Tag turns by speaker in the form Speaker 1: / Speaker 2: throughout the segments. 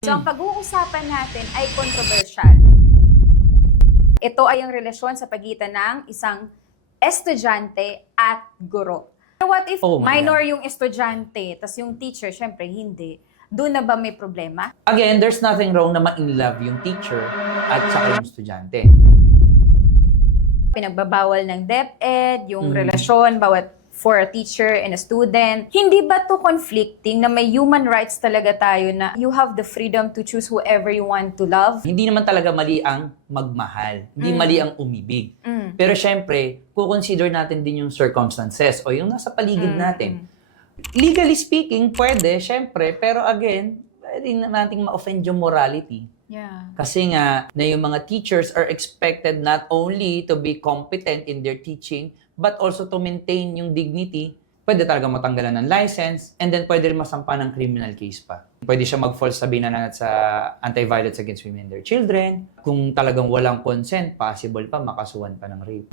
Speaker 1: So, ang pag-uusapan natin ay controversial. Ito ay ang relasyon sa pagitan ng isang estudyante at guro. What if
Speaker 2: Oh my
Speaker 1: minor yung estudyante, tas yung teacher, syempre hindi. Doon na ba may problema?
Speaker 2: Again, there's nothing wrong na ma-in love yung teacher at saka yung estudyante.
Speaker 1: Pinagbabawal ng DepEd, yung
Speaker 2: Mhm.
Speaker 1: relasyon bawat for a teacher and a student. Hindi ba to conflicting na may human rights talaga tayo na you have the freedom to choose whoever you want to love?
Speaker 2: Hindi naman talaga mali ang magmahal. Hindi
Speaker 1: Mm.
Speaker 2: mali ang umibig.
Speaker 1: Mm.
Speaker 2: Pero syempre, kukonsider natin din yung circumstances o yung nasa paligid
Speaker 1: Mm,
Speaker 2: natin. Legally speaking, pwede, syempre. Pero again, pwede na nating ma-offend yung morality.
Speaker 1: Yeah.
Speaker 2: Kasi nga, na yung mga teachers are expected not only to be competent in their teaching, but also to maintain yung dignity. Pwede talaga matanggalan ng license, and then pwede rin masampa ng criminal case pa. Pwede siya mag-fall sa binanat sa anti-violence against women and their children. Kung talagang walang consent, possible pa makasuhan pa ng rape.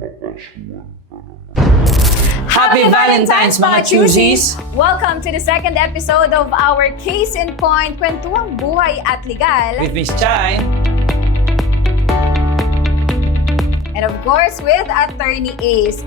Speaker 2: Happy Valentine's, mga choosies!
Speaker 1: Welcome to the second episode of our Case in Point, Kwentuang Buhay at Legal.
Speaker 2: With Miss Chai,
Speaker 1: And of course, with Attorney Ace.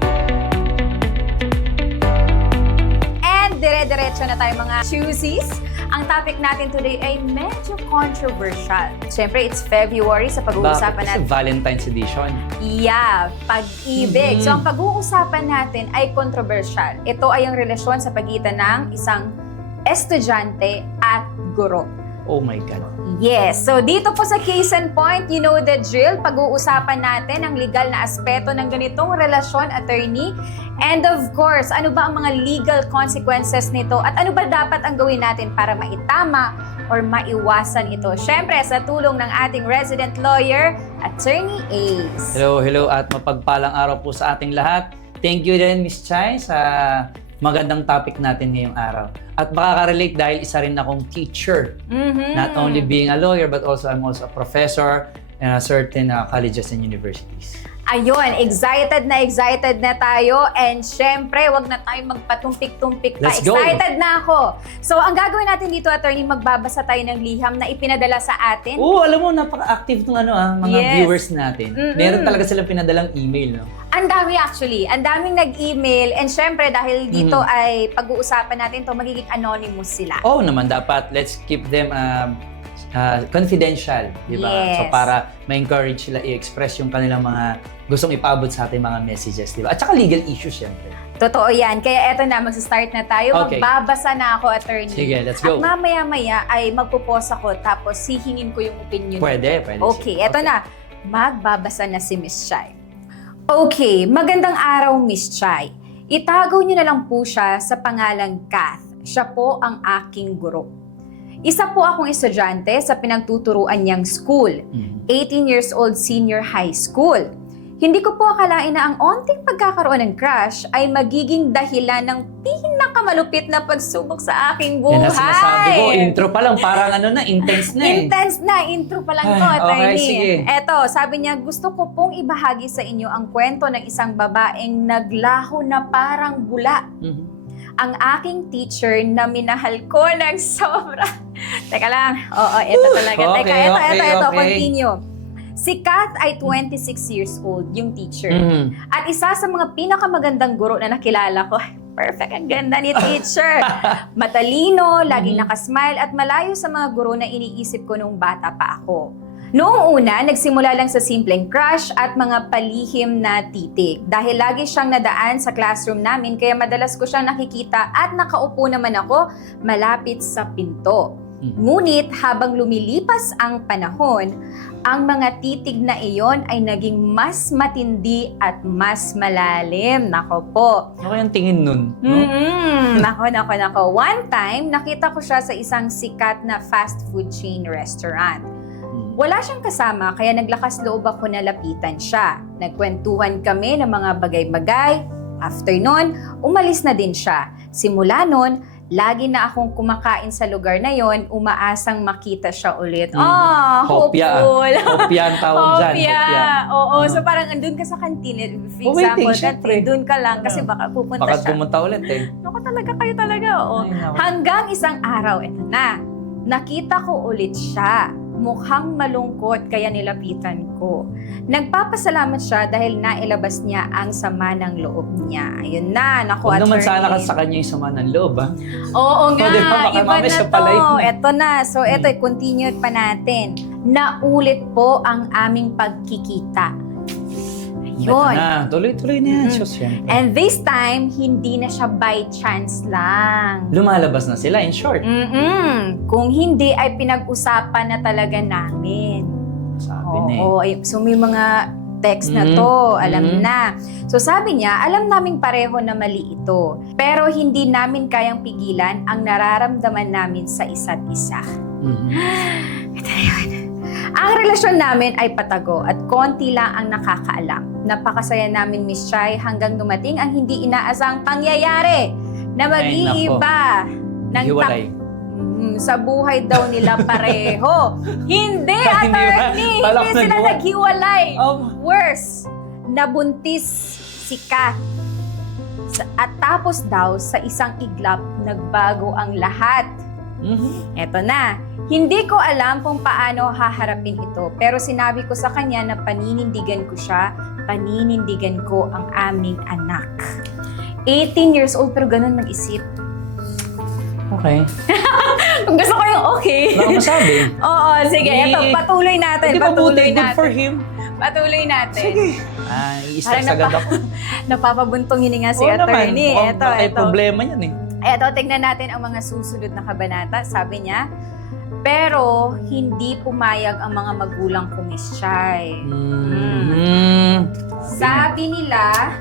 Speaker 1: And dire-diretso na tayo mga choosies. Ang topic natin today ay medyo controversial. Siyempre, it's February sa
Speaker 2: bakit
Speaker 1: pag-uusapan natin.
Speaker 2: Valentine's edition?
Speaker 1: Yeah, pag-ibig.
Speaker 2: Mhm.
Speaker 1: So, ang pag-uusapan natin ay controversial. Ito ay ang relasyon sa pagitan ng isang estudyante at guro.
Speaker 2: Oh my God.
Speaker 1: Yes. So dito po sa case and point, you know the drill. Pag-uusapan natin ang legal na aspeto ng ganitong relasyon, attorney. And of course, ano ba ang mga legal consequences nito at ano ba dapat ang gawin natin para maitama or maiwasan ito? Siyempre, sa tulong ng ating resident lawyer, Attorney Ace.
Speaker 2: Hello, hello at mapagpalang araw po sa ating lahat. Thank you din Miss Chai sa magandang topic natin ngayong araw. At makaka-relate dahil isa rin akong teacher.
Speaker 1: Mhm.
Speaker 2: Not only being a lawyer but also I'm also a professor in a certain uh, colleges and universities.
Speaker 1: Ayun, excited na excited na tayo and syempre, wag na tayong magpatumpik-tumpik pa.
Speaker 2: Let's go.
Speaker 1: Excited na ako. So, ang gagawin natin dito, attorney, magbabasa tayo ng liham na ipinadala sa atin.
Speaker 2: Oo, alam mo, napaka-active ng ano, ah, mga
Speaker 1: Yes.
Speaker 2: viewers natin.
Speaker 1: Mm-mm.
Speaker 2: Meron talaga silang pinadalang email, no?
Speaker 1: Ang dami actually. Ang daming nag-email and syempre dahil dito ay pag-uusapan natin to magiging anonymous sila.
Speaker 2: Oo naman, dapat let's keep them um, uh, confidential, di ba?
Speaker 1: Yes.
Speaker 2: So para ma-encourage sila i-express yung kanilang mga gustong ipaabot sa ating mga messages, di ba? At saka legal issues, syempre.
Speaker 1: Totoo yan. Kaya eto na, mag-start na tayo.
Speaker 2: Okay.
Speaker 1: Magbabasa na ako, attorney.
Speaker 2: Sige, let's
Speaker 1: At
Speaker 2: go.
Speaker 1: mamaya-maya ay magpupos ako tapos sihingin ko yung opinion.
Speaker 2: Pwede, pwede.
Speaker 1: Okay, eto na. Magbabasa na si Miss Chai. Okay, magandang araw Miss Chai. Itago niyo na lang po siya sa pangalang Kath. Siya po ang aking guro. Isa po akong estudyante sa pinagtuturuan niyang school.
Speaker 2: Mhm.
Speaker 1: 18 years old senior high school. Hindi ko po akalain na ang onting pagkakaroon ng crush ay magiging dahilan ng pinakamalupit na pagsubok sa aking buhay.
Speaker 2: Yan ang sinasabi ko, intro pa lang, parang ano na, intense na eh.
Speaker 1: Intense na, intro pa lang to,
Speaker 2: Ay, okay, sige.
Speaker 1: Eto, sabi niya, gusto ko pong ibahagi sa inyo ang kwento ng isang babaeng naglaho na parang bula.
Speaker 2: Mhm.
Speaker 1: Ang aking teacher na minahal ko ng sobra. Teka lang. Oo, ito talaga. Teka,
Speaker 2: okay,
Speaker 1: ito,
Speaker 2: okay,
Speaker 1: ito, ito.
Speaker 2: okay.
Speaker 1: Continue. Si Kat ay 26 years old, yung teacher.
Speaker 2: Mhm.
Speaker 1: At isa sa mga pinakamagandang guro na nakilala ko. Perfect, ang ganda ni teacher. Matalino, laging
Speaker 2: Mhm.
Speaker 1: nakasmile at malayo sa mga guro na iniisip ko nung bata pa ako. Noong una, nagsimula lang sa simpleng crush at mga palihim na titig. Dahil lagi siyang nadaan sa classroom namin, kaya madalas ko siyang nakikita at nakaupo naman ako malapit sa pinto.
Speaker 2: Mhm.
Speaker 1: Ngunit habang lumilipas ang panahon, ang mga titig na iyon ay naging mas matindi at mas malalim. Nako po.
Speaker 2: Ano kayang tingin nun? No?
Speaker 1: Mm-mm. Nako, nako, nako. One time, nakita ko siya sa isang sikat na fast food chain restaurant.
Speaker 2: Mhm.
Speaker 1: Wala siyang kasama kaya naglakas loob ako na lapitan siya. Nagkwentuhan kami ng mga bagay-bagay. After nun, umalis na din siya. Simula nun, lagi na akong kumakain sa lugar na yon, umaasang makita siya ulit.
Speaker 2: Mhm.
Speaker 1: Ah,
Speaker 2: Hopya.
Speaker 1: hopeful.
Speaker 2: Hopya ang tawag dyan. Hopya.
Speaker 1: Oo,
Speaker 2: Mhm.
Speaker 1: so parang andun ka sa kantin. For
Speaker 2: Oh, waiting,
Speaker 1: example,
Speaker 2: syempre.
Speaker 1: kantin, dun ka lang kasi
Speaker 2: Ano?
Speaker 1: baka pupunta
Speaker 2: Baka
Speaker 1: siya.
Speaker 2: pumunta ulit eh.
Speaker 1: Naku talaga kayo talaga, oo.
Speaker 2: Ay.
Speaker 1: Hanggang isang araw, eto na. nakita ko ulit siya. Mukhang malungkot kaya nilapitan ko. Nagpapasalamat siya dahil nailabas niya ang sama ng loob niya. Ayun na, naku,
Speaker 2: Huwag naman sana ka sa kanya yung sama ng loob, ha?
Speaker 1: Oo nga,
Speaker 2: O, di ba? Baka
Speaker 1: iba na to.
Speaker 2: pala yun.
Speaker 1: Ito na. So, ito,
Speaker 2: Hmm.
Speaker 1: continue pa natin. Naulit po ang aming pagkikita. Yun.
Speaker 2: na, tuloy-tuloy na yan. So, syempre.
Speaker 1: And this time, hindi na siya by chance lang.
Speaker 2: Lumalabas na sila, in short.
Speaker 1: Mm-mm. Kung hindi, ay pinag-usapan na talaga namin.
Speaker 2: Sabi eh.
Speaker 1: Oo, ay- so may mga text na
Speaker 2: Mm.
Speaker 1: to, alam
Speaker 2: Mm.
Speaker 1: na. So sabi niya, alam naming pareho na mali ito. Pero hindi namin kayang pigilan ang nararamdaman namin sa isa't isa.
Speaker 2: Mhm.
Speaker 1: Ito na yun. Ang relasyon namin ay patago at konti lang ang nakakaalam. Napakasaya namin, Miss Chai, hanggang dumating ang hindi inaasang pangyayari na mag-iiba ng
Speaker 2: Hiwalay.
Speaker 1: Mm, sa buhay daw nila pareho. hindi,
Speaker 2: Hindi
Speaker 1: attorney!
Speaker 2: Ko
Speaker 1: Hindi sila naghiwalay.
Speaker 2: Oh,
Speaker 1: Worse, nabuntis si Kat. At tapos daw, sa isang iglap, nagbago ang lahat.
Speaker 2: Mhm.
Speaker 1: Eto na, hindi ko alam kung paano haharapin ito, pero sinabi ko sa kanya na paninindigan ko siya, paninindigan ko ang aming anak. 18 years old pero ganun mag-isip.
Speaker 2: Okay.
Speaker 1: Kung gusto ko yung okay.
Speaker 2: Wala akong masabi.
Speaker 1: Oo, sige. Ito, patuloy natin.
Speaker 2: Hindi
Speaker 1: Patuloy
Speaker 2: buti? Good
Speaker 1: natin.
Speaker 2: for him.
Speaker 1: Patuloy natin.
Speaker 2: Sige. Ay, i-stress agad ako.
Speaker 1: Napapabuntong hininga si
Speaker 2: Oo naman.
Speaker 1: attorney. Ito,
Speaker 2: patay
Speaker 1: ito.
Speaker 2: problema yan eh.
Speaker 1: Eto, tignan natin ang mga susunod na kabanata. Sabi niya, pero hindi pumayag ang mga magulang ko, Miss Chay.
Speaker 2: Mm.
Speaker 1: Sabi nila,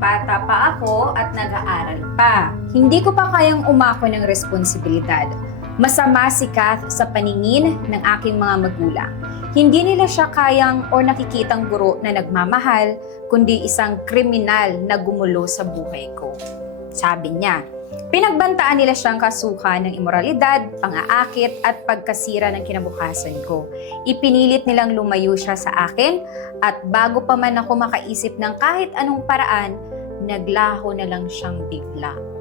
Speaker 1: bata pa ako at nag-aaral pa. Hindi ko pa kayang umako ng responsibilidad. Masama si Kath sa paningin ng aking mga magulang. Hindi nila siya kayang o nakikitang guro na nagmamahal, kundi isang kriminal na gumulo sa buhay ko. Sabi niya, pinagbantaan nila siyang kasuhan ng imoralidad, pang-aakit at pagkasira ng kinabukasan ko. Ipinilit nilang lumayo siya sa akin at bago pa man ako makaisip ng kahit anong paraan, naglaho na lang siyang bigla.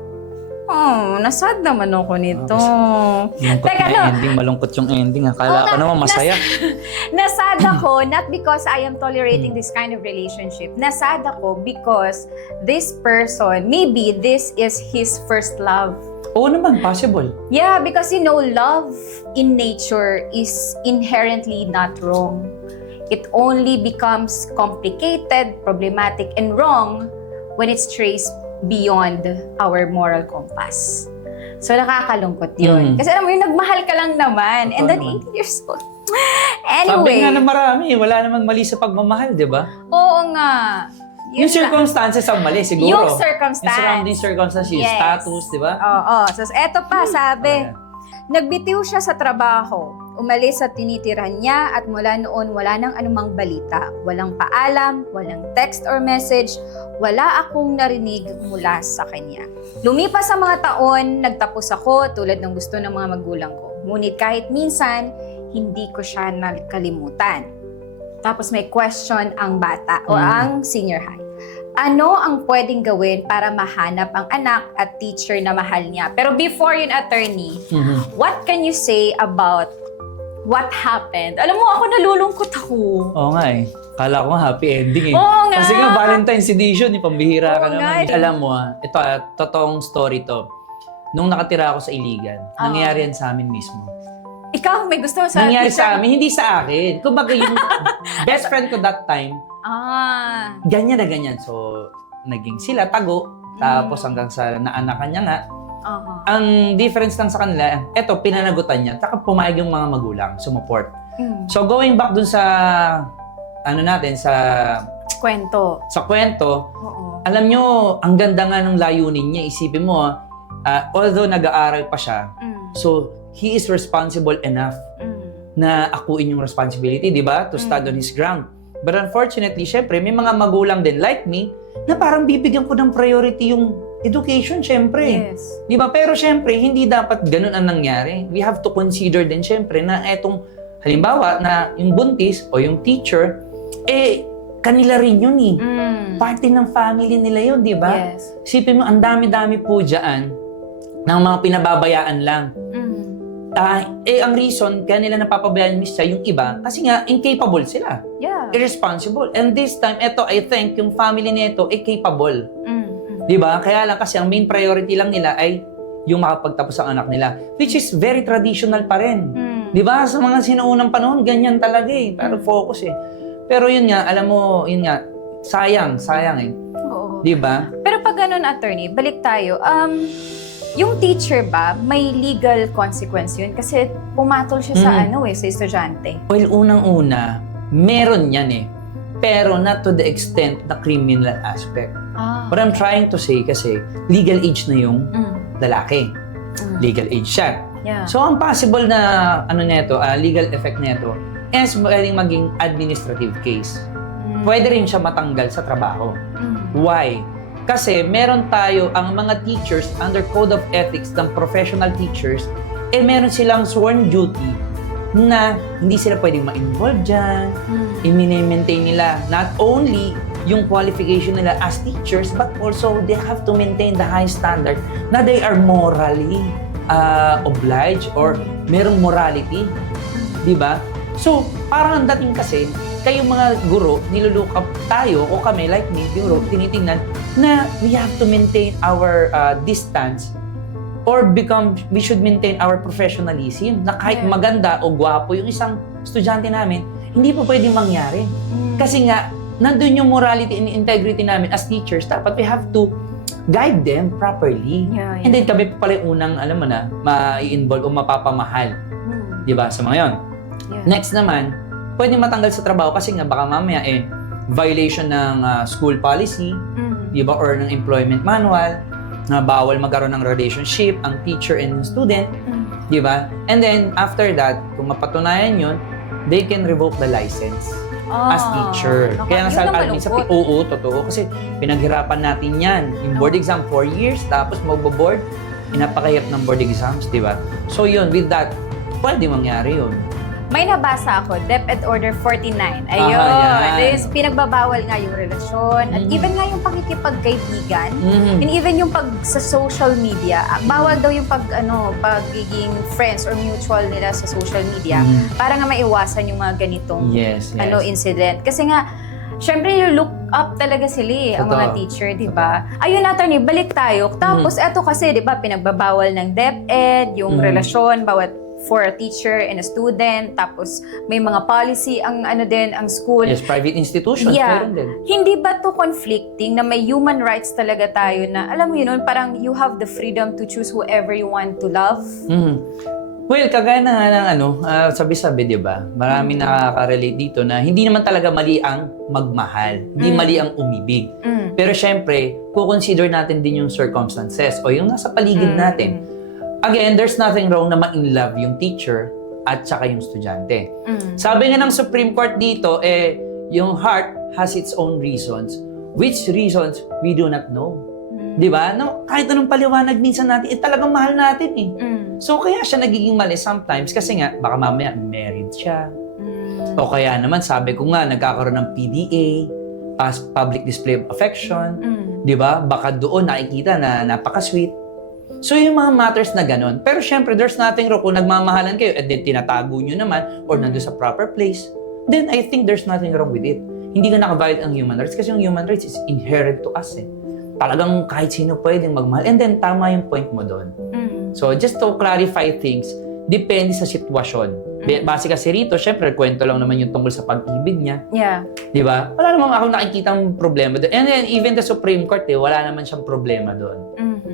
Speaker 1: Oh, nasad naman ako nito.
Speaker 2: Malungkot
Speaker 1: Teka,
Speaker 2: na
Speaker 1: no.
Speaker 2: ending. Malungkot yung ending. Akala
Speaker 1: Oo
Speaker 2: ko
Speaker 1: nga.
Speaker 2: naman masaya.
Speaker 1: Nasad ako, not because I am tolerating this kind of relationship. Nasad ako because this person, maybe this is his first love.
Speaker 2: Oo naman, possible.
Speaker 1: Yeah, because you know, love in nature is inherently not wrong. It only becomes complicated, problematic, and wrong when it strays beyond our moral compass. So, nakakalungkot yun.
Speaker 2: Mm.
Speaker 1: Kasi alam mo yun, nagmahal ka lang naman. and
Speaker 2: Totoo
Speaker 1: then,
Speaker 2: naman.
Speaker 1: 18 years old.
Speaker 2: Sabi
Speaker 1: Anyway.
Speaker 2: nga na marami, wala namang mali sa pagmamahal, di ba?
Speaker 1: Oo nga. Yun
Speaker 2: Yung circumstances ang mali, siguro.
Speaker 1: Yung
Speaker 2: Yung
Speaker 1: circumstance.
Speaker 2: surrounding circumstances, yung
Speaker 1: Yes.
Speaker 2: status, di ba?
Speaker 1: Oo. So, eto pa, sabi.
Speaker 2: Okay.
Speaker 1: Nagbitiw siya sa trabaho. Umalis sa tinitirahan niya at mula noon wala nang anumang balita. Walang paalam, walang text or message, wala akong narinig mula sa kanya. Lumipas ang mga taon, nagtapos ako tulad ng gusto ng mga magulang ko. Ngunit kahit minsan, hindi ko siya nakalimutan. Tapos may question ang bata o
Speaker 2: Mm.
Speaker 1: ang senior high. Ano ang pwedeng gawin para mahanap ang anak at teacher na mahal niya? Pero before yun, attorney,
Speaker 2: Mhm.
Speaker 1: what can you say about what happened? Alam mo, ako nalulungkot ako.
Speaker 2: Oo nga eh. Kala ko nga happy ending eh.
Speaker 1: Oo nga.
Speaker 2: Kasi nga Valentine's edition, eh, pambihira ka
Speaker 1: Oo nga
Speaker 2: naman.
Speaker 1: eh.
Speaker 2: Alam mo ah, ito ah, totoong story to. Nung nakatira ako sa Iligan,
Speaker 1: Ah.
Speaker 2: nangyari yan sa amin mismo.
Speaker 1: Ikaw, may gusto sa
Speaker 2: nangyari sa amin, hindi sa akin. Kumbaga yung best friend ko that time,
Speaker 1: Ah.
Speaker 2: ganyan na ganyan. So, naging sila tago, tapos
Speaker 1: Mm.
Speaker 2: hanggang sa naanakan niya nga.
Speaker 1: Aha.
Speaker 2: Ang difference lang sa kanila, eto, pinanagutan niya, taka pumayag yung mga magulang, sumuport.
Speaker 1: Mm.
Speaker 2: So, going back dun sa, ano natin, sa,
Speaker 1: Kwento.
Speaker 2: sa kwento,
Speaker 1: Oo.
Speaker 2: alam nyo, ang ganda nga ng layunin niya. Isipin mo, ah, although nag-aaral pa siya,
Speaker 1: Mm.
Speaker 2: so he is responsible enough
Speaker 1: Mm.
Speaker 2: na akuin yung responsibility, di ba? To stand on his ground. But unfortunately, syempre, may mga magulang din like me na parang bibigyan ko ng priority yung education, syempre.
Speaker 1: Yes.
Speaker 2: Di ba? Pero syempre, hindi dapat ganun ang nangyari. We have to consider din syempre na etong, halimbawa, na yung buntis o yung teacher, eh, kanila rin yun eh.
Speaker 1: Mm.
Speaker 2: Party ng family nila yun, di ba?
Speaker 1: Yes.
Speaker 2: Isipin mo, ang dami-dami po dyan ng mga pinababayaan lang.
Speaker 1: Mm.
Speaker 2: ah, eh, ang reason kaya nila napapabayaan miss siya, yung iba, kasi nga, incapable sila.
Speaker 1: Yeah.
Speaker 2: Irresponsible. And this time, eto, I think, yung family nito, eh, capable.
Speaker 1: Mm.
Speaker 2: Di ba? Kaya lang kasi ang main priority lang nila ay yung makapagtapos ang anak nila. Which is very traditional pa rin.
Speaker 1: Mm.
Speaker 2: Di ba? Sa mga sinuunang panahon, ganyan talaga eh. Pero focus eh. Pero yun nga, alam mo, yun nga, sayang, sayang eh.
Speaker 1: Oo.
Speaker 2: Di ba?
Speaker 1: Pero pag ganun, attorney, balik tayo. Um, yung teacher ba, may legal consequence yun? Kasi pumatol siya sa
Speaker 2: Mm.
Speaker 1: ano eh, sa estudyante.
Speaker 2: Well, unang-una, meron yan eh. Pero not to the extent na criminal aspect.
Speaker 1: Ah.
Speaker 2: What I'm trying to say kasi, legal age na yung
Speaker 1: Mm.
Speaker 2: lalaki.
Speaker 1: Mm.
Speaker 2: Legal age siya.
Speaker 1: Yeah.
Speaker 2: So, ang possible na ano nito, ah, legal effect nito, is pwedeng maging administrative case.
Speaker 1: Mm.
Speaker 2: Pwede rin siya matanggal sa trabaho.
Speaker 1: Mm.
Speaker 2: Why? Kasi meron tayo ang mga teachers under Code of Ethics ng professional teachers, eh meron silang sworn duty na hindi sila pwedeng ma-involve dyan,
Speaker 1: Mm.
Speaker 2: i-maintain nila not only yung qualification nila as teachers, but also they have to maintain the high standard na they are morally uh, obliged or merong morality. Di ba? So, parang ang dating kasi, kayong mga guro, nilulook up tayo o kami, like me, guro, tinitingnan na we have to maintain our uh, distance or become, we should maintain our professionalism na kahit
Speaker 1: Yeah.
Speaker 2: maganda o gwapo yung isang estudyante namin, hindi po pwedeng mangyari.
Speaker 1: Mm.
Speaker 2: Kasi nga, nandun yung morality and integrity namin as teachers. Dapat we have to guide them properly.
Speaker 1: Yeah, yeah.
Speaker 2: And then kami pa pala yung unang, alam mo na, ma-involve o mapapamahal.
Speaker 1: Mm.
Speaker 2: Di ba? Sa mga yon.
Speaker 1: Yeah.
Speaker 2: Next naman, pwede matanggal sa trabaho kasi nga baka mamaya eh, violation ng ah, school policy,
Speaker 1: Mm.
Speaker 2: di ba? Or ng employment manual, na bawal magkaroon ng relationship ang teacher and student,
Speaker 1: Mm.
Speaker 2: di ba? And then, after that, kung mapatunayan yun, they can revoke the license as
Speaker 1: Ah,
Speaker 2: teacher.
Speaker 1: naku,
Speaker 2: Kaya nga sa admin, sa oo, totoo. Kasi pinaghirapan natin yan. Yung board exam, 4 years, tapos magbo-board, pinapakahirap ng board exams, di ba? So yun, with that, pwede mangyari yun.
Speaker 1: May nabasa ako, DepEd Order 49. Ayun.
Speaker 2: Ah, yan.
Speaker 1: Is pinagbabawal nga yung relasyon. At
Speaker 2: Mm.
Speaker 1: even nga yung pakikipagkaibigan.
Speaker 2: Mhm.
Speaker 1: And even yung pag sa social media, ah, bawal daw yung pag ano, pagiging friends or mutual nila sa social media
Speaker 2: Mhm.
Speaker 1: para nga maiwasan yung mga ganitong
Speaker 2: Yes, yes.
Speaker 1: ano incident. Kasi nga syempre you look up talaga sila eh, ang
Speaker 2: Totoo.
Speaker 1: mga teacher, 'di ba? Ayun attorney, balik tayo. Tapos eto kasi 'di ba pinagbabawal ng DepEd yung
Speaker 2: Mhm.
Speaker 1: relasyon bawat for a teacher and a student. Tapos may mga policy ang ano din ang school.
Speaker 2: Yes, private institutions,
Speaker 1: Yeah.
Speaker 2: meron din.
Speaker 1: Hindi ba to conflicting na may human rights talaga tayo na alam mo yun, parang you have the freedom to choose whoever you want to love?
Speaker 2: Mhm. Well, kagaya na nga ng ano, ah, sabi-sabi, di ba? Marami nakaka-relate dito na hindi naman talaga mali ang magmahal. Hindi
Speaker 1: Mm.
Speaker 2: mali ang umibig.
Speaker 1: Mm.
Speaker 2: Pero syempre, kukonsider natin din yung circumstances o yung nasa paligid
Speaker 1: Mm.
Speaker 2: natin. Again, there's nothing wrong na ma-in love yung teacher at saka yung estudyante.
Speaker 1: Mm.
Speaker 2: Sabi nga ng Supreme Court dito, eh, yung heart has its own reasons. Which reasons, we do not know.
Speaker 1: Mm.
Speaker 2: Di ba? No, kahit anong paliwanag minsan natin, eh talagang mahal natin eh.
Speaker 1: Mm.
Speaker 2: So kaya siya nagiging mali sometimes kasi nga baka mamaya married siya.
Speaker 1: Mm.
Speaker 2: O kaya naman sabi ko nga nagkakaroon ng PDA, as public display of affection,
Speaker 1: Mm.
Speaker 2: 'di ba? Baka doon nakikita na napaka-sweet. So yung mga matters na ganun. Pero syempre there's nothing wrong kung nagmamahalan kayo and then tinatago nyo naman or nandun sa proper place. Then I think there's nothing wrong with it. Hindi ka nakavalid ang human rights kasi yung human rights is inherent to us eh. Talagang kahit sino pwedeng magmahal. And then tama yung point mo doon.
Speaker 1: Mm.
Speaker 2: So, just to clarify things, depende sa sitwasyon. Be- Base kasi rito, syempre, kwento lang naman yung tungkol sa pag-ibig niya.
Speaker 1: Yeah.
Speaker 2: Di ba? Wala namang ako nakikitang problema doon. And then, even the Supreme Court, eh, wala naman siyang problema doon.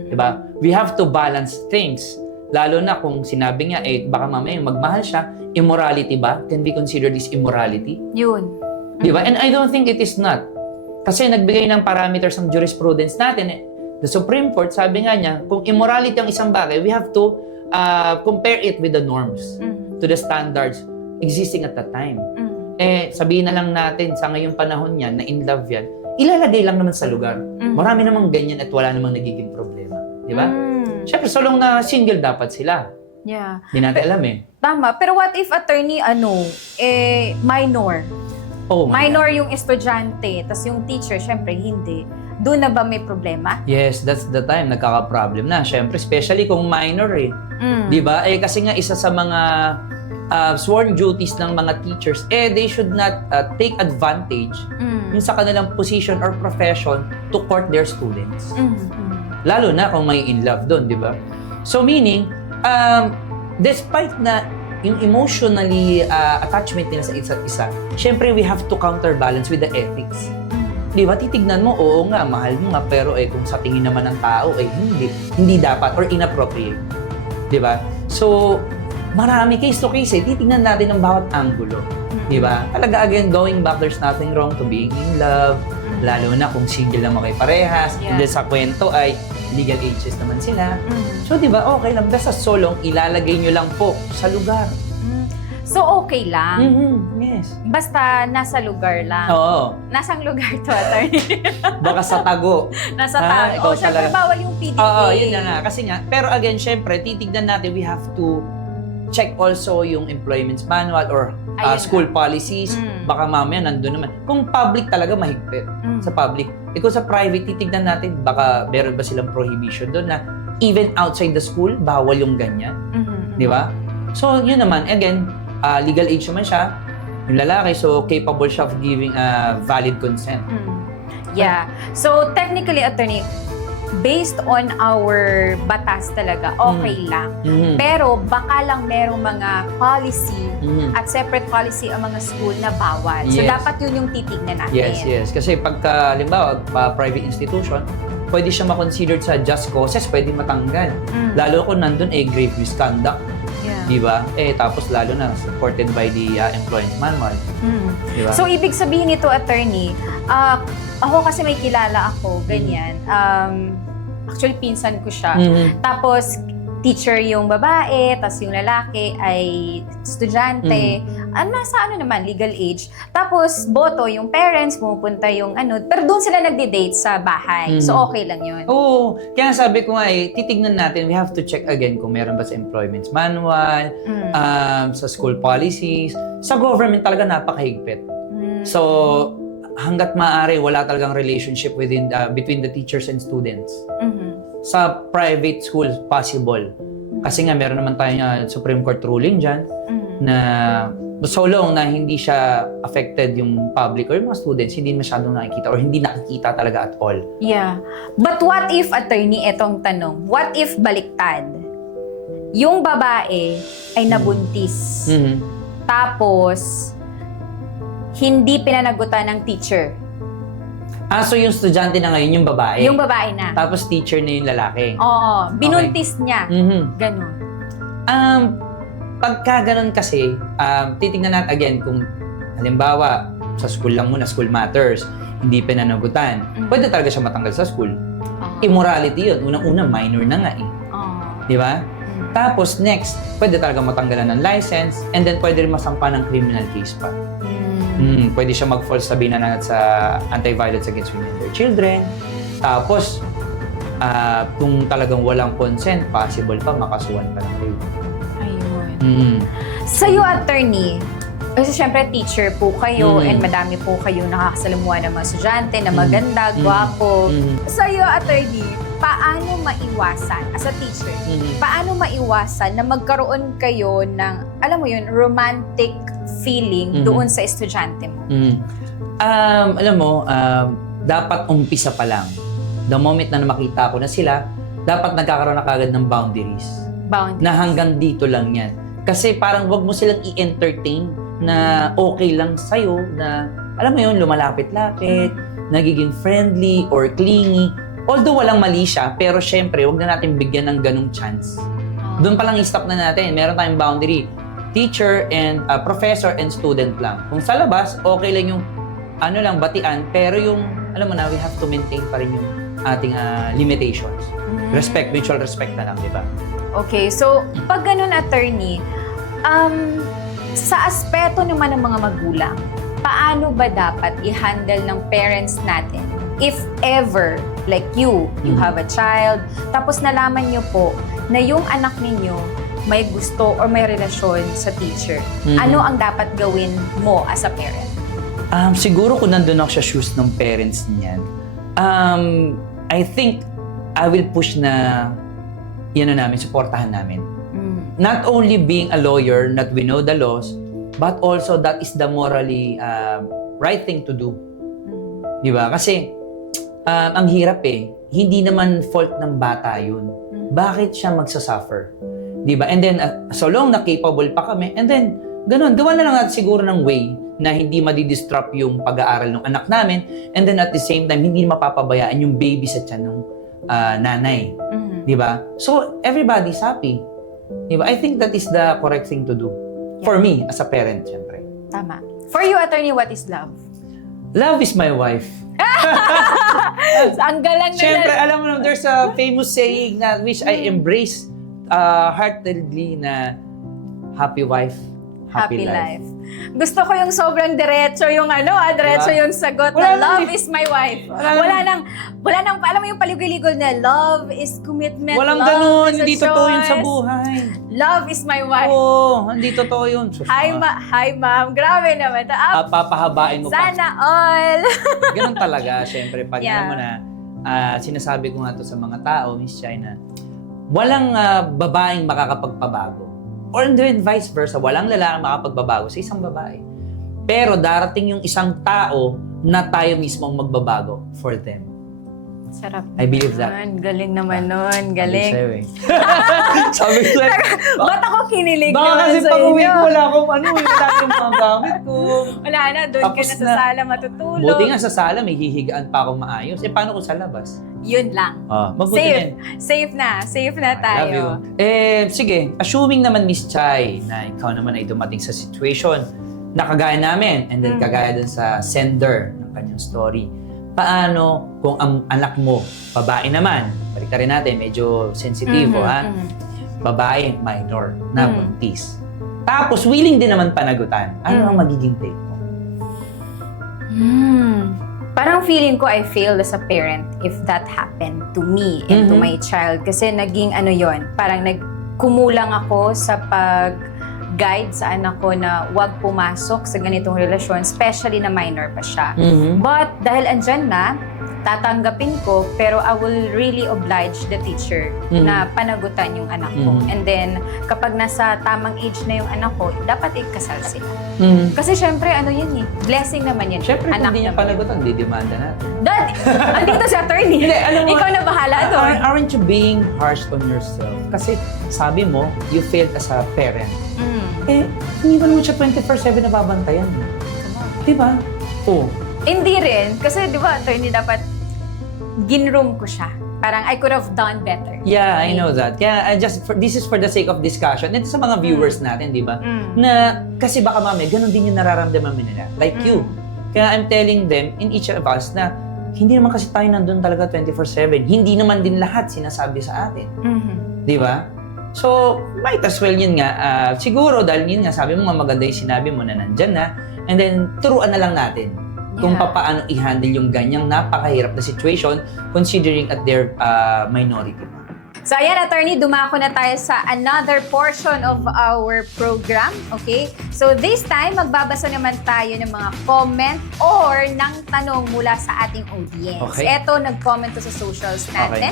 Speaker 2: Di ba? We have to balance things. Lalo na kung sinabi niya, eh, baka mamaya magmahal siya, immorality ba? Can we consider this immorality?
Speaker 1: Yun.
Speaker 2: Di ba? And I don't think it is not. Kasi nagbigay ng parameters ng jurisprudence natin. Eh. The Supreme Court, sabi nga niya, kung immorality ang isang bagay, we have to uh, compare it with the norms,
Speaker 1: Mhm.
Speaker 2: to the standards existing at that time.
Speaker 1: Mhm.
Speaker 2: Eh, sabihin na lang natin sa ngayong panahon yan, na in love yan, ilalagay lang naman sa lugar.
Speaker 1: Mhm.
Speaker 2: Marami namang ganyan at wala namang nagiging problema. Di ba?
Speaker 1: Mm.
Speaker 2: Siyempre, so long na single dapat sila.
Speaker 1: Yeah.
Speaker 2: Hindi natin alam eh.
Speaker 1: Tama. Pero what if attorney, ano, eh, minor?
Speaker 2: Oh
Speaker 1: Minor yung estudyante, tas yung teacher, syempre, hindi. doon na ba may problema?
Speaker 2: Yes, that's the time nagkaka-problem na. Siyempre, especially kung minor eh.
Speaker 1: Mm.
Speaker 2: 'Di ba? Eh kasi nga isa sa mga uh, sworn duties ng mga teachers, eh they should not uh, take advantage
Speaker 1: Mm.
Speaker 2: yung sa kanilang position or profession to court their students.
Speaker 1: Mm.
Speaker 2: Lalo na kung may in love doon, 'di ba? So meaning, um, despite na yung emotionally uh, attachment nila sa isa't isa, syempre we have to counterbalance with the ethics. Di ba? Titignan mo, oo nga, mahal mo nga, pero eh, kung sa tingin naman ng tao, eh, hindi. Hindi dapat or inappropriate. Di ba? So, marami case to case eh. Titignan natin ang bawat anggulo. Di ba? Talaga, again, going back, there's nothing wrong to being in love. Lalo na kung single naman kayo parehas.
Speaker 1: Yeah.
Speaker 2: And then sa kwento ay legal ages naman sila.
Speaker 1: Mm.
Speaker 2: So, di ba, okay lang. Basta solong, ilalagay nyo lang po sa lugar.
Speaker 1: Mm. So, okay lang.
Speaker 2: Mhm, Yes.
Speaker 1: Basta nasa lugar lang.
Speaker 2: Oo.
Speaker 1: Nasang lugar to, attorney?
Speaker 2: Baka sa tago.
Speaker 1: Nasa
Speaker 2: Ah,
Speaker 1: tao.
Speaker 2: ikaw
Speaker 1: Oh, syempre bawal yung PDA.
Speaker 2: Oo, yun na nga. Kasi nga, pero again, syempre, titignan natin, we have to check also yung employment's manual or uh,
Speaker 1: Ayun
Speaker 2: school policies.
Speaker 1: Mm.
Speaker 2: Baka mamaya nandun naman. Kung public talaga, mahigpit
Speaker 1: Mm.
Speaker 2: sa public. Kung sa private, titignan natin, baka meron ba silang prohibition doon na even outside the school, bawal yung ganyan.
Speaker 1: Mhm.
Speaker 2: Di ba? So, yun naman, again, uh, legal age naman siya. Yung lalaki, so capable siya of giving a valid consent.
Speaker 1: Mm. Yeah. So, technically, attorney, based on our batas talaga, okay lang.
Speaker 2: Mhm.
Speaker 1: Pero baka lang merong mga policy
Speaker 2: Mhm.
Speaker 1: at separate policy ang mga school na bawal. So,
Speaker 2: Yes.
Speaker 1: dapat yun yung titignan natin.
Speaker 2: Yes, yes. Kasi pagka, limbawa, pa private institution, pwede siya ma-considered sa just causes, pwede matanggal.
Speaker 1: Mm.
Speaker 2: Lalo kung nandun eh grave misconduct,
Speaker 1: Yeah.
Speaker 2: di ba? Eh, tapos lalo na supported by the uh, employment manual,
Speaker 1: Mm.
Speaker 2: di ba?
Speaker 1: So, ibig sabihin nito, attorney, ah, ako kasi may kilala ako, ganyan. Um, actually, pinsan ko siya.
Speaker 2: Mhm.
Speaker 1: Tapos, teacher yung babae, tapos yung lalaki ay estudyante. Ano, nasa ano naman, legal age. Tapos, boto, yung parents, pumupunta yung ano. Pero doon sila nagde-date sa bahay. So,
Speaker 2: Mhm.
Speaker 1: okay lang yun.
Speaker 2: Oo. Kaya sabi ko nga eh, titignan natin, we have to check again kung meron ba sa employment manual,
Speaker 1: Mm.
Speaker 2: um, sa school policies. Sa government talaga napakahigpit.
Speaker 1: Mm.
Speaker 2: So, hanggat maaari, wala talagang relationship within uh, between the teachers and students.
Speaker 1: Mhm.
Speaker 2: sa private schools possible. Kasi nga meron naman tayong uh, Supreme Court ruling dyan
Speaker 1: Mhm.
Speaker 2: na so long na hindi siya affected yung public or yung mga students, hindi masyadong nakikita or hindi nakikita talaga at all.
Speaker 1: Yeah. But what if, attorney, etong tanong, what if baliktad? Yung babae ay nabuntis.
Speaker 2: Mhm.
Speaker 1: Tapos, hindi pinanagutan ng teacher.
Speaker 2: Ah, so yung estudyante na ngayon, yung babae.
Speaker 1: Yung babae na.
Speaker 2: Tapos teacher na yung lalaki.
Speaker 1: Oo. Binuntis niya.
Speaker 2: Mhm.
Speaker 1: Ganun.
Speaker 2: Um, pagka ganun kasi, um, titingnan natin again kung halimbawa, sa school lang muna, school matters, hindi pinanagutan.
Speaker 1: Mhm.
Speaker 2: Pwede talaga siya matanggal sa school.
Speaker 1: Oo.
Speaker 2: Immorality yun. Unang-una, minor na nga eh.
Speaker 1: Oo.
Speaker 2: Di ba?
Speaker 1: Mm.
Speaker 2: Tapos next, pwede talaga matanggalan ng license and then pwede rin masampa ng criminal case pa.
Speaker 1: Mm.
Speaker 2: Mm, pwede siya mag-fall sa binanat sa Anti-Violence Against Women and Their Children. Tapos, ah, kung talagang walang consent, possible pa makasuhan pa ng rape.
Speaker 1: Ayun.
Speaker 2: Mm.
Speaker 1: Sa'yo, attorney, kasi syempre teacher po kayo
Speaker 2: Mm.
Speaker 1: and madami po kayo nakakasalamuha ng mga estudyante na
Speaker 2: Mm.
Speaker 1: maganda,
Speaker 2: Mm.
Speaker 1: gwapo.
Speaker 2: Mm.
Speaker 1: Sa'yo, attorney, paano maiwasan, as a teacher,
Speaker 2: Mm.
Speaker 1: paano maiwasan na magkaroon kayo ng, alam mo yun, romantic feeling
Speaker 2: Mhm.
Speaker 1: doon sa estudyante mo?
Speaker 2: Mm. Um, alam mo, um, dapat umpisa pa lang. The moment na makita ko na sila, dapat nagkakaroon na kagad ng boundaries.
Speaker 1: Boundaries.
Speaker 2: na hanggang dito lang yan. Kasi parang wag mo silang i-entertain na okay lang sa'yo na, alam mo yun, lumalapit-lapit, nagiging friendly or clingy. Although walang mali siya, pero syempre, wag na natin bigyan ng ganong chance.
Speaker 1: Oh.
Speaker 2: Doon pa lang i-stop na natin. Meron tayong boundary. Teacher and uh, professor and student lang. Kung sa labas, okay lang yung ano lang, batian, pero yung, alam mo na, we have to maintain pa rin yung ating uh, limitations.
Speaker 1: Mm.
Speaker 2: Respect, mutual respect na lang, di ba?
Speaker 1: Okay, so pag ganun attorney, um, sa aspeto naman ng mga magulang, paano ba dapat i-handle ng parents natin if ever, like you, you
Speaker 2: Mhm.
Speaker 1: have a child, tapos nalaman nyo po na yung anak ninyo may gusto or may relasyon sa teacher.
Speaker 2: Mhm.
Speaker 1: Ano ang dapat gawin mo as a parent?
Speaker 2: Um, siguro kung nandun ako sa shoes ng parents niyan, Um, I think I will push na yan na namin, supportahan namin.
Speaker 1: Mm.
Speaker 2: Not only being a lawyer, that we know the laws, but also that is the morally uh, right thing to do.
Speaker 1: Mm.
Speaker 2: Di ba? Kasi um, ang hirap eh. Hindi naman fault ng bata yun. Bakit siya magsasuffer? Di ba? And then, uh, so long na capable pa kami, and then, ganun, gawa na lang natin siguro ng way na hindi madidistrupt yung pag-aaral ng anak namin, and then at the same time, hindi mapapabayaan yung baby sa tiyan ng uh, nanay.
Speaker 1: Mm.
Speaker 2: Di ba? So, everybody's happy. Di ba? I think that is the correct thing to do. For me, as a parent, syempre.
Speaker 1: Tama. For you, attorney, what is love?
Speaker 2: Love is my wife.
Speaker 1: Ang galang na
Speaker 2: Siyempre, alam mo there's a famous saying na which I
Speaker 1: Hmm.
Speaker 2: embrace uh, heartedly na happy wife, happy,
Speaker 1: happy
Speaker 2: life.
Speaker 1: life. Gusto ko yung sobrang diretso yung ano, ah, diretso
Speaker 2: Diba?
Speaker 1: yung sagot
Speaker 2: Wala
Speaker 1: na love is my wife.
Speaker 2: Wala
Speaker 1: Wala,
Speaker 2: nang-
Speaker 1: wala nang, alam mo yung paligoy-ligoy na love is commitment,
Speaker 2: Walang
Speaker 1: love
Speaker 2: ganun,
Speaker 1: is
Speaker 2: hindi totoo yun sa buhay.
Speaker 1: Love is my wife.
Speaker 2: Oo, hindi totoo yun. Sus,
Speaker 1: Hi,
Speaker 2: ma.
Speaker 1: ma hi, ma'am. Grabe naman.
Speaker 2: Ah,
Speaker 1: Up,
Speaker 2: papahabain mo pa.
Speaker 1: sana all.
Speaker 2: Ganun talaga, syempre. Pag
Speaker 1: Yeah.
Speaker 2: mo na, ah, sinasabi ko nga to sa mga tao, Miss China, walang ah, babaeng makakapagpabago. Or then vice versa, walang lalaking makapagbabago sa isang babae. Pero darating yung isang tao na tayo mismo ang magbabago for them.
Speaker 1: Sarap.
Speaker 2: I believe that.
Speaker 1: naman. Galing naman nun.
Speaker 2: Sabi
Speaker 1: Galing.
Speaker 2: sa'yo eh. Sabi ko sa'yo.
Speaker 1: Ba't ako kinilig
Speaker 2: Baka
Speaker 1: naman
Speaker 2: kasi pag uwi ko, wala akong ano, wala yung mga gamit ko.
Speaker 1: Wala na, doon ka
Speaker 2: Tapos
Speaker 1: na sa
Speaker 2: na.
Speaker 1: sala matutulog.
Speaker 2: Buti nga sa sala, may hihigaan pa akong maayos. Eh, paano kung sa labas?
Speaker 1: Yun lang.
Speaker 2: Ah, mabuti
Speaker 1: Safe.
Speaker 2: din.
Speaker 1: Safe na. Safe na tayo.
Speaker 2: love you. Eh, sige. Assuming naman, Miss Chai, na ikaw naman ay dumating sa situation na kagaya namin and then
Speaker 1: Mm.
Speaker 2: kagaya dun sa sender ng kanyang story. Paano kung ang anak mo, babae naman, balik rin natin, medyo sensitibo
Speaker 1: Mhm,
Speaker 2: ha,
Speaker 1: mhm.
Speaker 2: babae, minor, na
Speaker 1: Mm.
Speaker 2: buntis. Tapos, willing din naman panagutan. Ano
Speaker 1: Mm.
Speaker 2: ang magiging take mo?
Speaker 1: Hmm. Parang feeling ko I failed as a parent if that happened to me and to
Speaker 2: Mhm.
Speaker 1: my child. Kasi naging ano yon parang nagkumulang ako sa pag guide sa anak ko na wag pumasok sa ganitong relasyon, especially na minor pa siya.
Speaker 2: Mhm.
Speaker 1: But dahil andyan na, tatanggapin ko, pero I will really oblige the teacher
Speaker 2: Mhm.
Speaker 1: na panagutan yung anak ko.
Speaker 2: Mhm.
Speaker 1: And then, kapag nasa tamang age na yung anak ko, dapat ikasal sila.
Speaker 2: Mhm.
Speaker 1: Kasi syempre, ano yun eh, blessing naman yan.
Speaker 2: Siyempre, kung
Speaker 1: anak
Speaker 2: hindi niya panagutan, didemanda natin.
Speaker 1: Dad, andito si attorney.
Speaker 2: Hindi, alam mo-
Speaker 1: Ikaw na bahala.
Speaker 2: Ar- aren't you being harsh on yourself? Kasi sabi mo, you failed as a parent.
Speaker 1: Mm.
Speaker 2: Eh, hindi mo naman siya 24-7 na babantayan. Di ba? Oh.
Speaker 1: Hindi rin. Kasi di ba, attorney, dapat ginroom ko siya. Parang I could have done better.
Speaker 2: Yeah, I know that. Kaya I just, for, this is for the sake of discussion. Ito sa mga viewers natin, di ba?
Speaker 1: Mm.
Speaker 2: Na, kasi baka mami, ganun din yung nararamdaman nila. Like you.
Speaker 1: Mm.
Speaker 2: Kaya I'm telling them, in each of us, na hindi naman kasi tayo nandun talaga 24-7. Hindi naman din lahat sinasabi sa atin.
Speaker 1: Mhm.
Speaker 2: Di ba? So, might as well yun nga. ah, siguro, dahil yun nga, sabi mo nga maganda yung sinabi mo na nandyan na. And then, turuan na lang natin kung
Speaker 1: Yeah.
Speaker 2: paano i-handle yung ganyang napakahirap na situation considering at their ah, minority.
Speaker 1: So ayan, attorney, dumako na tayo sa another portion of our program. Okay? So this time, magbabasa naman tayo ng mga comment or ng tanong mula sa ating audience.
Speaker 2: Okay.
Speaker 1: Ito, nag-comment to sa socials natin.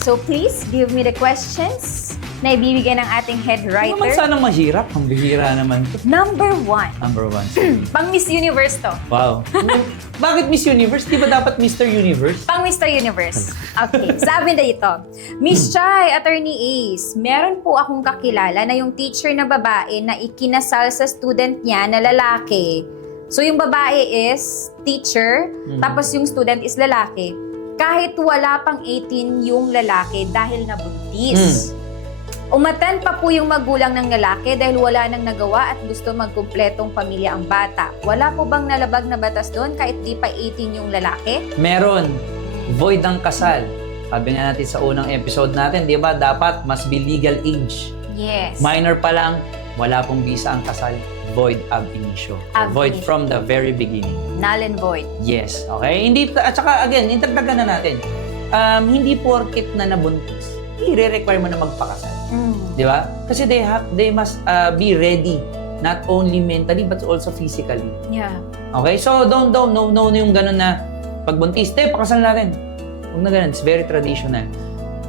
Speaker 1: So please, give me the questions na ibibigay ng ating head
Speaker 2: Ano naman
Speaker 1: writer.
Speaker 2: sana mahirap? Ang bihira naman.
Speaker 1: Number one,
Speaker 2: Number one.
Speaker 1: pang Miss Universe to.
Speaker 2: wow. Bakit Miss Universe? Di ba dapat Mr. Universe?
Speaker 1: Pang Mr. Universe. Okay, sabi na ito. Miss Chai, Attorney Ace, meron po akong kakilala na yung teacher na babae na ikinasal sa student niya na lalaki. So yung babae is teacher,
Speaker 2: Mhm.
Speaker 1: tapos yung student is lalaki. Kahit wala pang 18 yung lalaki dahil nabuntis. Umaten pa po yung magulang ng lalaki dahil wala nang nagawa at gusto magkumpletong pamilya ang bata. Wala po bang nalabag na batas doon kahit di pa 18 yung lalaki?
Speaker 2: Meron. Void ang kasal. Sabi nga natin sa unang episode natin, di ba, dapat must be legal age.
Speaker 1: Yes.
Speaker 2: Minor pa lang, wala pong visa ang kasal. Void ab initio.
Speaker 1: Ab
Speaker 2: Void
Speaker 1: initio.
Speaker 2: from the very beginning.
Speaker 1: Null and void.
Speaker 2: Yes. Okay? Hindi, at saka again, intagdagan na natin. Um, hindi porkit na nabuntis, i-require mo na magpakasal. Di ba? Kasi they have, they must uh, be ready not only mentally but also physically.
Speaker 1: Yeah.
Speaker 2: Okay? So don't don't no no yung ganun na Pag buntis, te, pakasal natin. Huwag na ganun. It's very traditional.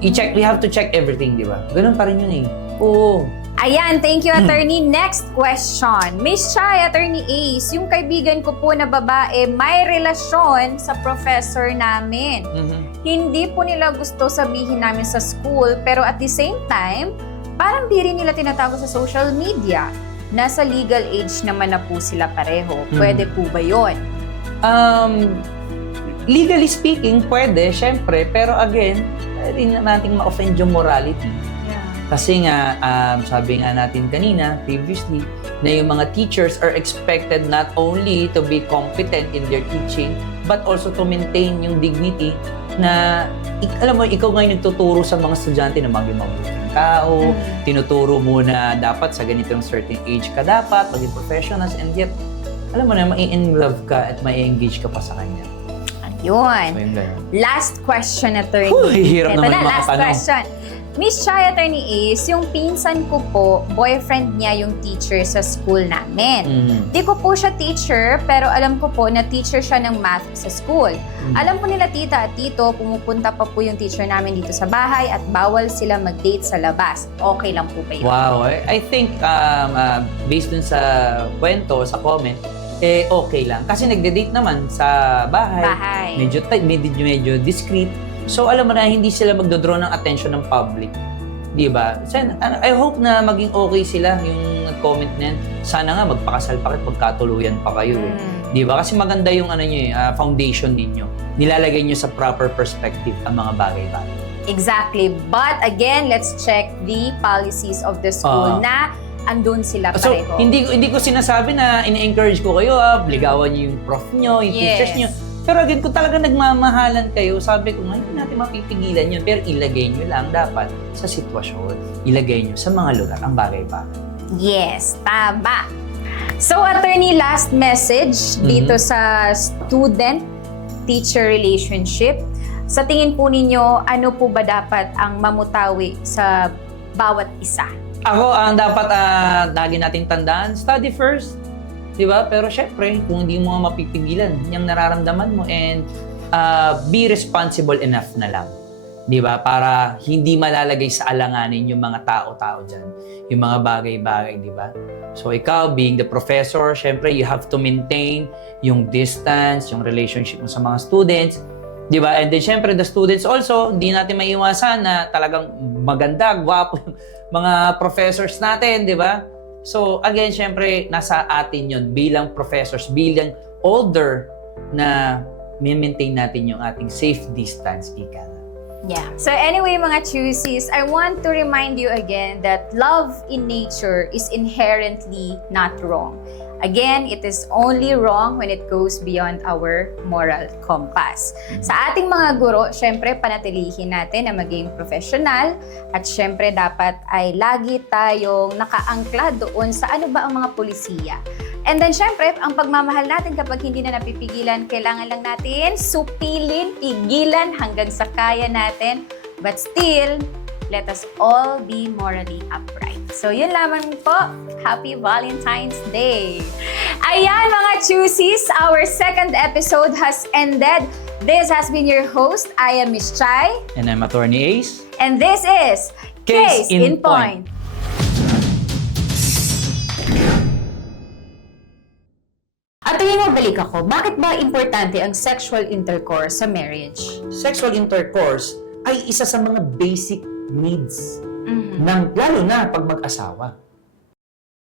Speaker 2: I-check, we have to check everything, di ba? Ganun pa rin yun eh. Oo.
Speaker 1: Ayan, thank you, attorney. Next question. Miss Chai, attorney Ace, yung kaibigan ko po na babae may relasyon sa professor namin.
Speaker 2: Mhm.
Speaker 1: Hindi po nila gusto sabihin namin sa school, pero at the same time, parang di rin nila tinatago sa social media. Nasa legal age naman na po sila pareho. Pwede po ba yon?
Speaker 2: Um, legally speaking, pwede, syempre. Pero again, hindi na nating ma-offend yung morality. Kasi nga, um, sabi nga natin kanina, previously, na yung mga teachers are expected not only to be competent in their teaching, but also to maintain yung dignity na, alam mo, ikaw ngayon nagtuturo sa mga estudyante na maging mabuting tao, tinuturo mo na dapat sa ganitong certain age ka dapat, maging professionals, and yet, alam mo na, mai-in love ka at mai-engage ka pa sa kanya.
Speaker 1: Ayun.
Speaker 2: So, ganun.
Speaker 1: Last question, attorney.
Speaker 2: Uy, hirap
Speaker 1: Ito
Speaker 2: naman
Speaker 1: na, last
Speaker 2: makatanong.
Speaker 1: question. Miss Chai, attorney Ace, yung pinsan ko po, boyfriend niya yung teacher sa school namin.
Speaker 2: Mhm.
Speaker 1: Di ko po siya teacher, pero alam ko po na teacher siya ng math sa school.
Speaker 2: Mm.
Speaker 1: Alam po nila tita at tito, pumupunta pa po yung teacher namin dito sa bahay at bawal sila mag-date sa labas. Okay lang po ba yun?
Speaker 2: Wow, I, think um, uh, based dun sa kwento, sa comment, eh okay lang. Kasi nagde-date naman sa bahay.
Speaker 1: Bahay.
Speaker 2: Medyo tight, medyo, medyo discreet. So alam mo na, hindi sila magdodraw ng attention ng public. Di ba? So, I hope na maging okay sila yung nag-comment na yan. Sana nga magpakasal pa kayo, pagkatuluyan pa kayo eh.
Speaker 1: Mm.
Speaker 2: Di ba? Kasi maganda yung ano eh, ah, foundation ninyo. Nilalagay nyo sa proper perspective ang mga bagay-bagay.
Speaker 1: Exactly. But again, let's check the policies of the school
Speaker 2: Ah.
Speaker 1: na andun sila
Speaker 2: So,
Speaker 1: pareho.
Speaker 2: hindi ko hindi ko sinasabi na ini-encourage ko kayo, ah, ligawan niyo yung prof niyo, yung
Speaker 1: Yes.
Speaker 2: teachers niyo. Pero again, kung talaga nagmamahalan kayo, sabi ko, nga, hindi natin mapipigilan yun. Pero ilagay niyo lang dapat sa sitwasyon. Ilagay niyo sa mga lugar ang bagay-bagay.
Speaker 1: Yes, tama. So, attorney, last message
Speaker 2: Mhm.
Speaker 1: dito sa student-teacher relationship. Sa tingin po ninyo, ano po ba dapat ang mamutawi sa bawat isa?
Speaker 2: Ako, ang dapat uh, lagi nating tandaan, study first. Di ba? Pero syempre, kung hindi mo mapipigilan yung nararamdaman mo and uh, be responsible enough na lang. Di ba? Para hindi malalagay sa alanganin yung mga tao-tao dyan. Yung mga bagay-bagay, di ba? So ikaw, being the professor, syempre, you have to maintain yung distance, yung relationship mo sa mga students. Di ba? And then, syempre, the students also, hindi natin maiiwasan na talagang maganda, gwapo yung mga professors natin, di ba? So, again, syempre, nasa atin yun bilang professors, bilang older na maintain natin yung ating safe distance, ika nga.
Speaker 1: Yeah. So anyway, mga choosies, I want to remind you again that love in nature is inherently not wrong. Again, it is only wrong when it goes beyond our moral compass. Sa ating mga guro, syempre panatilihin natin na maging professional at syempre dapat ay lagi tayong nakaangkla doon sa ano ba ang mga polisiya. And then syempre, ang pagmamahal natin kapag hindi na napipigilan, kailangan lang natin supilin, pigilan hanggang sa kaya natin. But still, let us all be morally upright. So yun lamang po. Happy Valentine's Day! Ayan mga choosies, our second episode has ended. This has been your host. I am Miss Chai.
Speaker 2: And I'm Attorney Ace.
Speaker 1: And this is
Speaker 2: Case in Point.
Speaker 1: At tingin mabalik ako, bakit ba importante ang sexual intercourse sa marriage?
Speaker 2: Sexual intercourse ay isa sa mga basic needs. Ng lalo na pag mag-asawa.